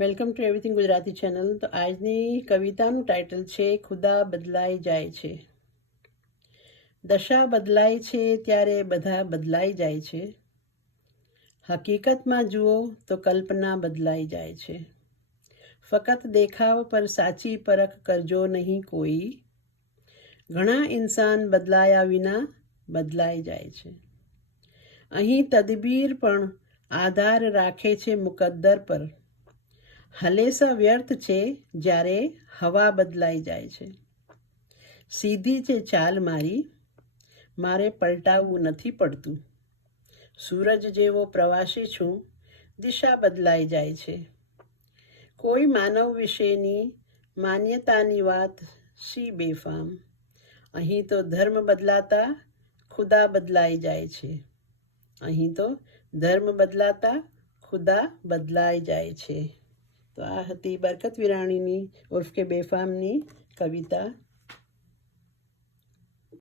Welcome to everything Gujarati channel. તો આજની કવિતાનું title છે, ખુદા બદલાઈ જાય છે. દશા બદલાય છે ત્યારે બધા બદલાઈ જાય છે. હકીકતમાં જુઓ તો કલ્પના બદલાઈ જાય છે. ફક્ત દેખાવ પર સાચી પરખ કરજો નહીં કોઈ. ઘણા ઇન્સાન બદલાયા વિના બદલાઈ જાય છે. અહીં તદબીર પણ આધાર રાખે છે મુકદ્દર પર. હલેસા વ્યર્થ છે જ્યારે હવા બદલાઈ જાય છે. સીધી છે ચાલ મારી, મારે પલટાવવું નથી પડતું. સૂરજ જેવો પ્રવાસી છું, દિશા બદલાઈ જાય છે. કોઈ માનવ વિશેની માન્યતાની વાત શી બેફામ? અહીં તો ધર્મ બદલાતા ખુદા બદલાઈ જાય છે. અહીં તો ધર્મ બદલાતા ખુદા બદલાઈ જાય છે. તો આ હતી બરકત વિરાણીની ઉર્ફ કે બેફામની કવિતા.